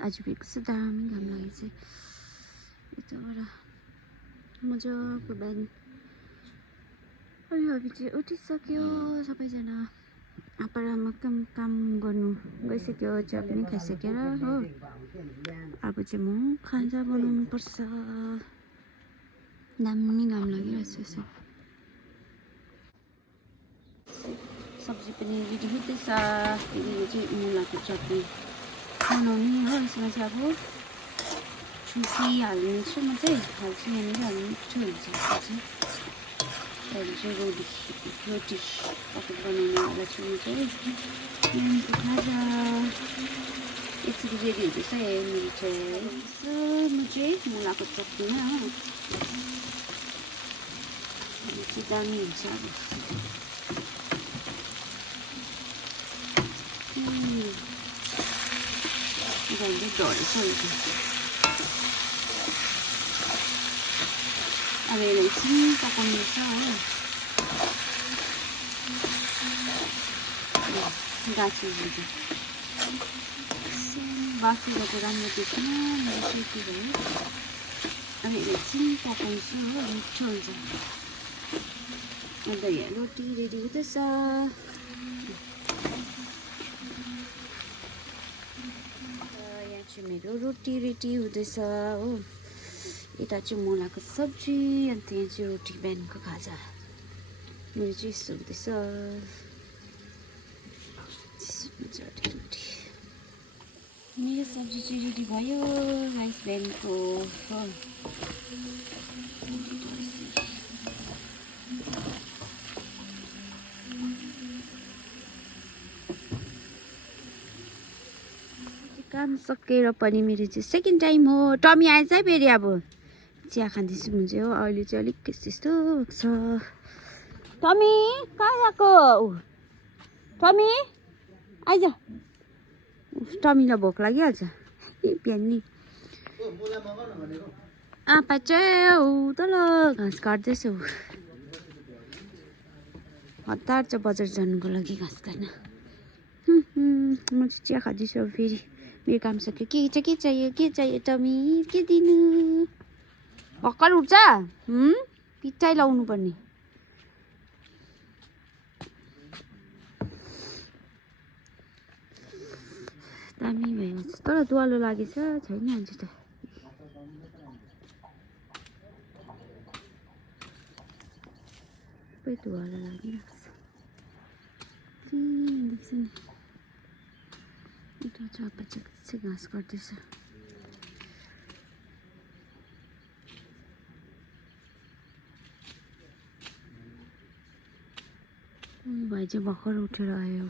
आज फेरि कस्तो दामी घाम लागेको छ यताबाट मजाको बिहान। अनि हामी चाहिँ उठिसक्यो सबैजना। आपारामा काम गर्नु गइसक्यो, चिया पनि खाइसकेर हो। अब चाहिँ म खाजा बनाउनु पर्छ। दामी घाम लागिरहेछ। सब्जी पनि रेडी हुँदैछ। यो चाहिँ मुलाको चटनी बनाउने हो। यसमा चाहिँ अब छुर्पी हाल्नेछु म चाहिँ हाल्छु, यहाँनिर हाल्नु मिठो हुन्छ यसमा चाहिँ। त्यहाँदेखि चाहिँ रोटी पकेट बनाउनेवाला छु म चाहिँ। खाजा यसरी रेडी हुँदैछ मेरो चाहिँ। म चाहिँ मुलाको चटनीमा हो, चाहिँ दामी हुन्छ अब। झन्डै ढलेछ अब यसलाई एकछिन पकाउनुपर्छ हो। गाछहरू बाफेर त राम्रो देख्न मेरो सेकी भयो। अब यसलाई एकछिन पकाउँछु हो, मिठो हुन्छ। अन्त यहाँ रोटी रेडी हुँदैछ। यहाँ चाहिँ मेरो रोटी रेडी हुँदैछ हो। यता चाहिँ मुलाको सब्जी, अन्त यहाँ चाहिँ रोटी बिहानको खाजा। मेरो चाहिँ यस्तो हुँदैछ रोटी। मेरो सब्जी चाहिँ रेडी भयो, राइस बिहानको हो। काम सकेर पनि मेरो चाहिँ सेकेन्ड टाइम हो। टमी आएछ है फेरि। अब चिया खाँदैछु म चाहिँ हो। अहिले चाहिँ अलिक यस्तो छ। टमी कहाँ गएको? टमी आइज। टमीलाई भोक लागिहाल्छ बिहान नि। आप्पा चाहिँ ऊ तल घाँस काट्दैछ। हतार छ बजार जानुको लागि घाँस काट्न। म चाहिँ चिया खाँदैछु अब फेरि। मेरो काम सक्यो। के चाहियो टमी? के दिनु? भर्खर उठ्छ पिठाई लाउनु पर्ने। दामी भयो तर दुवालो लागेछ छैन अझै त। सबै दुवालो लागिरहेको छ। यता चाहिँ चाहिँ घाँस काट्दैछ। भाइ चाहिँ भर्खर उठेर आयो,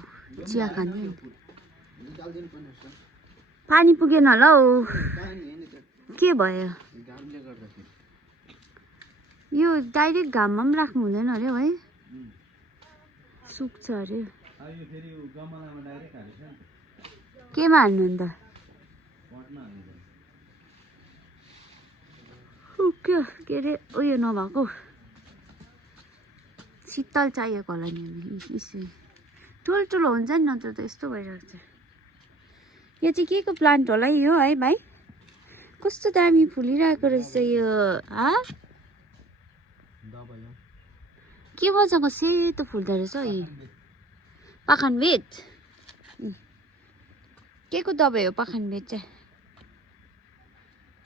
चिया खाँदै। पानी पुगेन होला हौ। के भयो? यो डाइरेक्ट घाममा पनि राख्नु हुँदैन अरे है, सुक्छ अरे। केमा हाल्नु अन्त? के अरे उयो नभएको शीतल चाहिएको होला नि। ठुल्ठुलो हुन्छ नि, नत्र त यस्तो भइरहेको छ। यो चाहिँ के को प्लान्ट होला यो है भाइ? कस्तो दामी फुलिरहेको रहेछ यो। के मजाको सेतो फुल्दो रहेछ हौ यो। पाखनबेत के को दबाई हो पाखनबेत चाहिँ?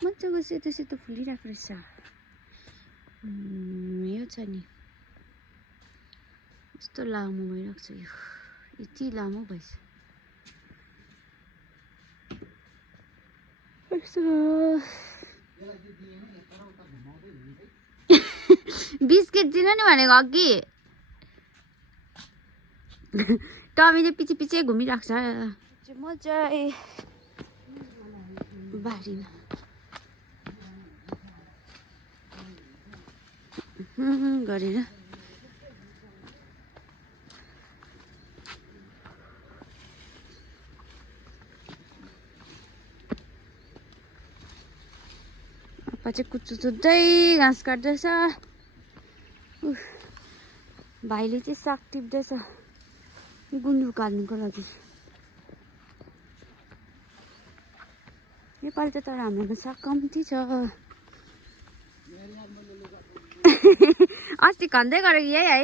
मजाको सेतो सेतो फुलिरहेको रहेछ। यो छ नि यस्तो लामो भइरहेको छ यो। यति लामो भएछ। बिस्किट दिनु नि भनेको अघि। टमीले पछि पछि घुमिरहेको छ मजाले बारीमा। गरेर appa चाहिँ कुच्चो चुच्दै घाँस काट्दैछ। भाइले चाहिँ साग टिप्दैछ गुन्द्रुक हाल्नुको लागि। योपालि त तर हाम्रोमा साग कम्ती छ। अस्ति खन्दै गरेको यही है।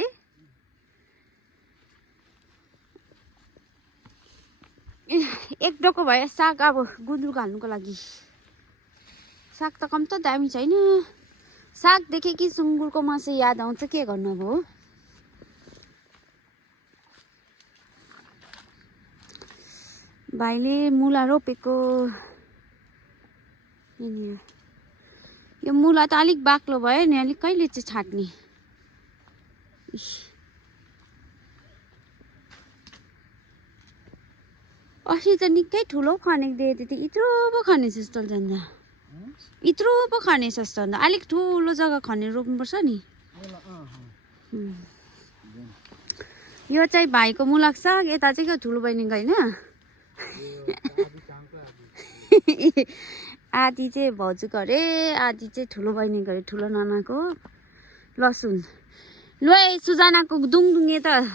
एक डोको भयो साग अब गुन्द्रुक हाल्नुको लागि। साग त कम त दामी छैन। साग देखे कि सुँगुरको मासु याद आउँछ, के गर्नु अब हो। भाइले मुला रोपेको। यो मुला त अलिक बाक्लो भयो नि, अलिक कहिले चाहिँ छाट्ने। अस्ति त निकै ठुलो खनेको देखेको थिएँ, यत्रो पो खनेछ जस्तो जान्दा। यत्रो पो खनेछ जस्तो अन्त अलिक ठुलो जग्गा खनेर रोप्नुपर्छ नि। यो चाहिँ भाइको मुलाको साग, यता चाहिँ क्या ठुलो बहिनीको होइन। आधी चाहिँ भाउजूको अरे, आधी चाहिँ ठुलो बहिनीको अरे, ठुलो नानाको। लसुन ल सुजनाको दुङदुङे त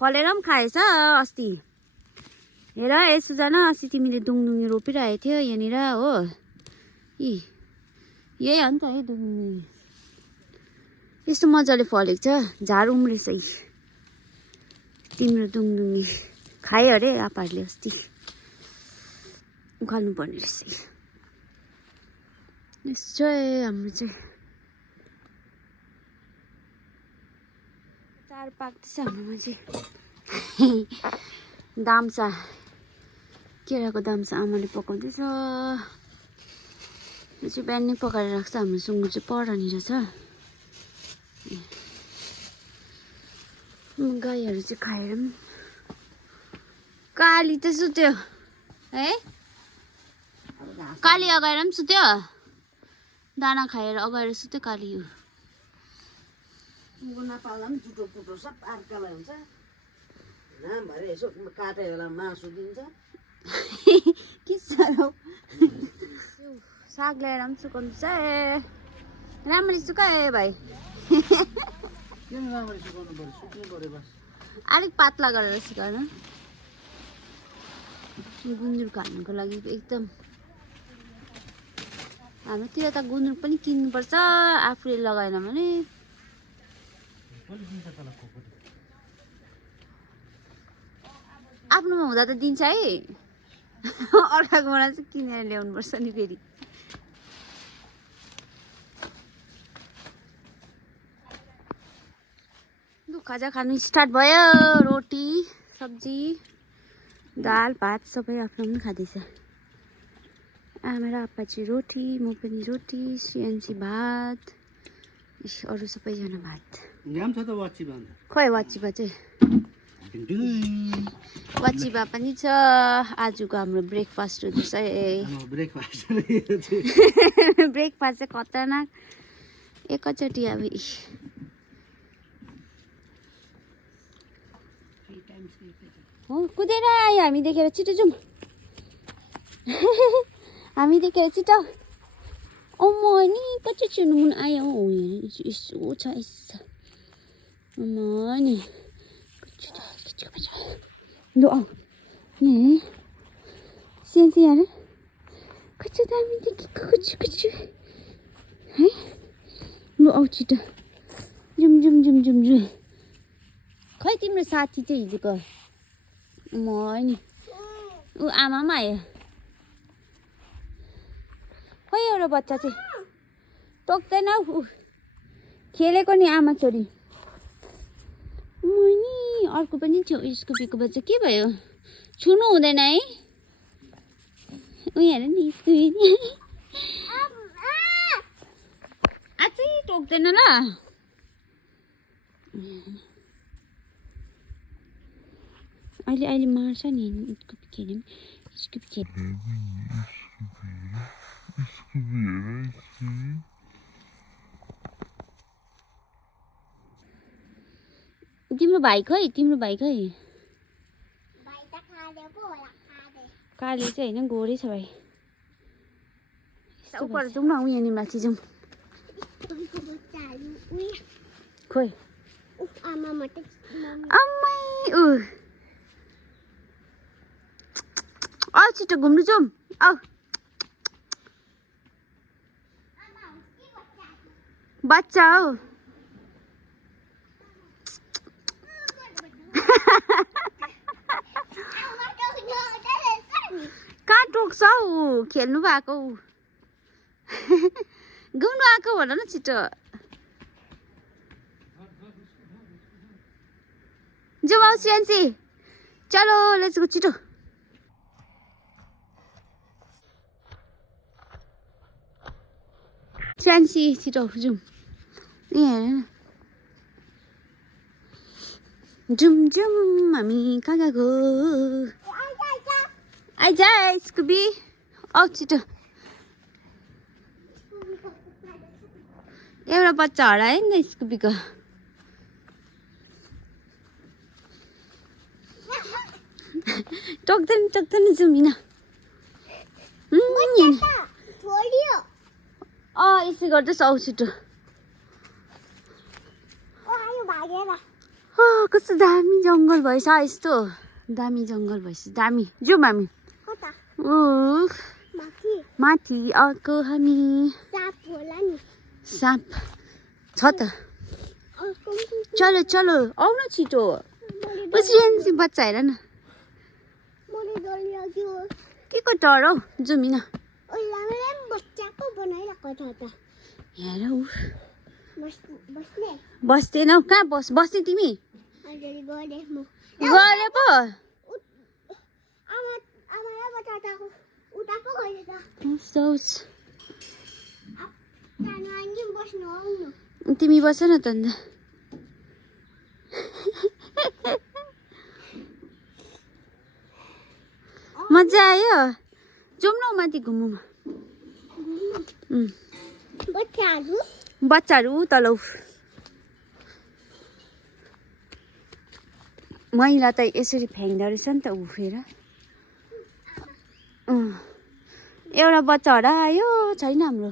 फलेर पनि खाएछ अस्ति। हेर ए सुजना, अस्ति तिमीले दुङदुङे रोपिरहेको थियो यहाँनिर हो। यही हो नि त है दुङदुङे। यस्तो मजाले फलेको छ, झार उम्रेछ। तिम्रो दुङदुङे खायो अरे आपाहरूले अस्ति, उखाल्नु पर्ने रहेछ। यस्तो हाम्रो चाहिँ चार पाक्दैछ हाम्रोमा चाहिँ। दाम्चा, केराको दाम्चा आमाले पकाउँदैछ। यो चाहिँ बिहानै पकाएर राख्छ। हाम्रो सुँगुर चाहिँ परनिर छ। गाईहरू चाहिँ खाएर पनि। काली त सुत्यो है, काली अगाएर पनि सुत्यो। दाना खाएर अगाएर सुत्यो काली। यो नपाल्दा पनि जुठो पुटो सब अर्कालाई हुन्छ। भरे यसो काटेर बेला मासु दिन्छ। के साह्रो साग ल्याएर पनि सुकाउनु छ। राम्ररी सुकाए भाइ। किन राम्ररी सुकाउनु पर्यो? सुक्नु पर्यो बस। अलिक पातला गरेर सुकाउनु। गुन्द्रुक हाल्नुको लागि एकदम। हाम्रोतिर त गुन्द्रुक पनि किन्नुपर्छ, आफूले लगाएन भने। आफ्नोमा हुँदा त दिन्छ है, अर्काकोबाट चाहिँ किनेर ल्याउनुपर्छ नि फेरि। खाजा खानु स्टार्ट भयो। रोटी सब्जी दाल भात सबै आफ्नो पनि खाँदैछ। आमा र आप्पा चाहिँ रोटी, म पनि रोटी, सिएनसी भात, अरू सबैजना भात। खोइ वाचिबा चाहिँ वाचिबा पनि छ। आजको हाम्रो ब्रेकफास्ट हुँदैछ। ब्रेकफास्ट चाहिँ खतरनाक एकैचोटि अब। हो कुदेर आयो हामी देखेर, छिटो जाउँ। हामी देखेर छिटो। अम्मा नि कति छिर्नु मुन आयो। यसो छ यसो। अम्मा नि ल आऊ यहाँ सेन्सी हेर कति दामी देखेको। कुचु है ल आऊ छिटो। Zoom zoom zoom zoom zoom. खै तिम्रो साथी चाहिँ हिजोको म नि ऊ आमा पनि आयो। खै एउटा बच्चा चाहिँ टोक्दैन ऊ खेलेको नि आमा छोरी। नि अर्को पनि थियो स्कुपीको बच्चा, के भयो? छुनु हुँदैन है। ऊ हेर नि स्कुपी अझै टोक्दैन ल। अहिले अहिले मार्छ नि स्कुपी खेल्यो नि। स्कुपी खेल तिम्रो भाइ खै? तिम्रो भाइ खै? काले चाहिँ होइन, गोरै छ भाइ। उपर जाउँ न, यहाँनिर माथि जाउँ। खोइ आमै ऊ छिटो घुम्नु जाउँ। आऊ बच्चा हो कहाँ टोक्छ हौ खेल्नु भएको घुम्नु आएको भन न छिटो जाऊ आऊ श्रेयान्सी चलो लेट्स गो छिटो श्रेयान्सी छिटो जाउँ यहाँ हेर न जुम जुम हामी कहाँ गएको आइज स्कुबी आऊ छिटो एउटा बच्चा हरायो नि त स्कुबीको टोक्दैन जाउँ हिँड यसै गर्दैछ आऊ छिटो कस्तो दामी जङ्गल भएछ यस्तो दामी जङ्गल भएछ दामी जाउँ हामी माथि आएको हामी साँप छ त चलो चलो आउ न छिटो श्रेयान्सी बच्चा हेर न के को डर हौ जाउँ हिँड हेर ऊ बस्दैनौ कहाँ बस्ने तिमी गरे पो तिमी बस न त अन्त मजा आयो जाउँ न माथि घुमौँ बच्चाहरू तल मैला त यसरी फ्याँक्दो रहेछ नि त उफेर एउटा बच्चा हरायो छैन हाम्रो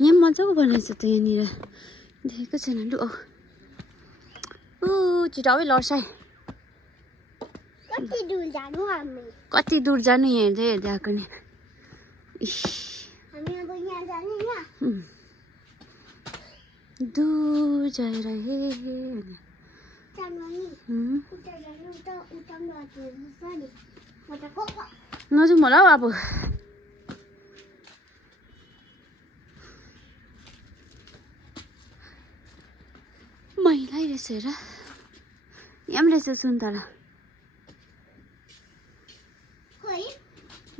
यहाँ मजाको बनाएछ त यहाँनिर देखेको छैन लु छिटो आऊ लड्छ कति दूर जानु यहाँ हेर्दै हेर्दै आएको नि दूर जाइरहे नजाउँ होला हौ अब मैलै रहेछ हेर यहाँ पनि रहेछ सुन्तला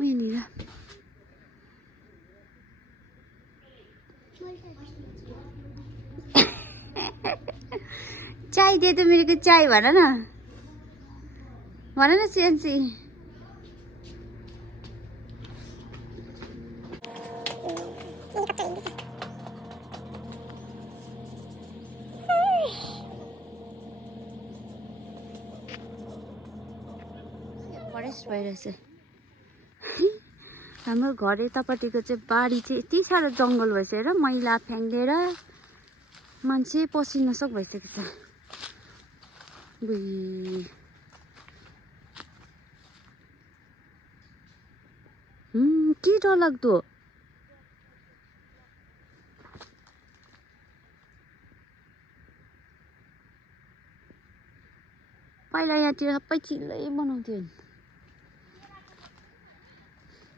यहाँनिर चाय दे दो मेरे को चाय भन न श्रेयान्सी फरेस्ट भइरहेछ हाम्रो घर यतापट्टिको चाहिँ बारी चाहिँ यति साह्रो जङ्गल भएछ हेर मैला फ्याँक्देर मान्छे पसिनसक भइसकेको छ के डरलाग्दो पहिला यहाँतिर सबै चिल्लै बनाउँथ्यो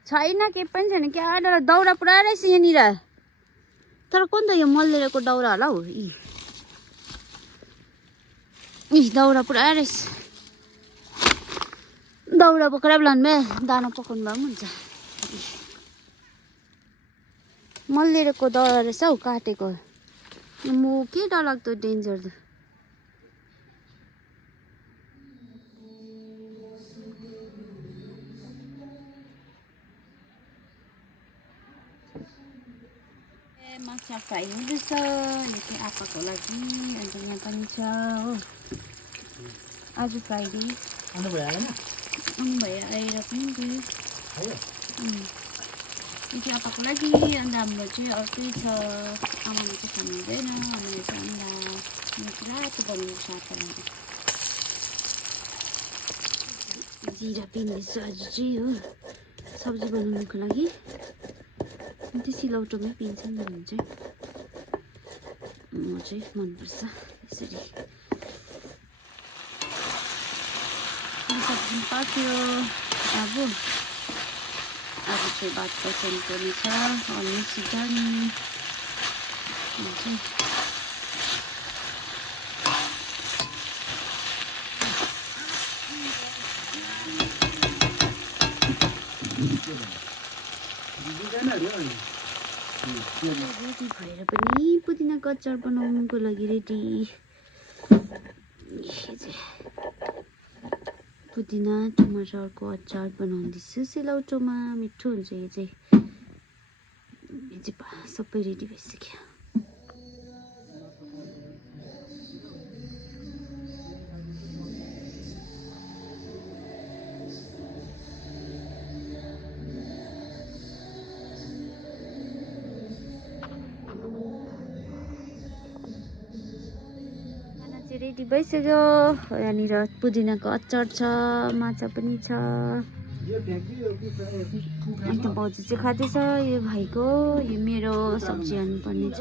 छैन के पनि छैन क्या डर दाउरा पुरा रहेछ यहाँनिर तर कुन त यो मल्लेरको दाउरा होला हौ दाउरा पुरा रहेछ दाउरा बोकेर लानु भए दाना पकाउनु भए पनि हुन्छ मल्लेरको दाउरा रहेछ हौ काटेको म के डरलाग्दो डेन्जर माछा फ्राई हुँदैछ यो चाहिँ आप्पाको लागि अन्त यहाँ पनि छ हो आज फ्राइडे आउनु भयो आएर पनि दियो यो चाहिँ आप्पाको लागि अन्त हाम्रो चाहिँ अर्कै छ आमाले चाहिँ खानु हुँदैन आमाले चाहिँ अन्डा रातो बनाउनु साथमा जिरा पिन्दैछु आज चाहिँ हो सब्जी बनाउनुको लागि। त्यो सिलौटोमै पिन्छ नि भने चाहिँ म चाहिँ मनपर्छ यसरी। सब्जी पाक्यो। अब चाहिँ भात बसाउनु पर्ने छ। अलमोस्ट डन हुन्छ। रेडी भएर पनि पुदिनाको अचार बनाउनुको लागि रेडी। पुदिना टमाटरको अचार बनाउँदैछु सिलौटोमा। मिठो हुन्छ यो चाहिँ। सबै रेडी भइसक्यो। रेडी भइसक्यो। यहाँनिर पुदिनाको अचार छ, माछा पनि छ। अन्त भाउजू चाहिँ खाँदैछ। यो भाइको, यो मेरो सब्जी हाल्नुपर्ने छ।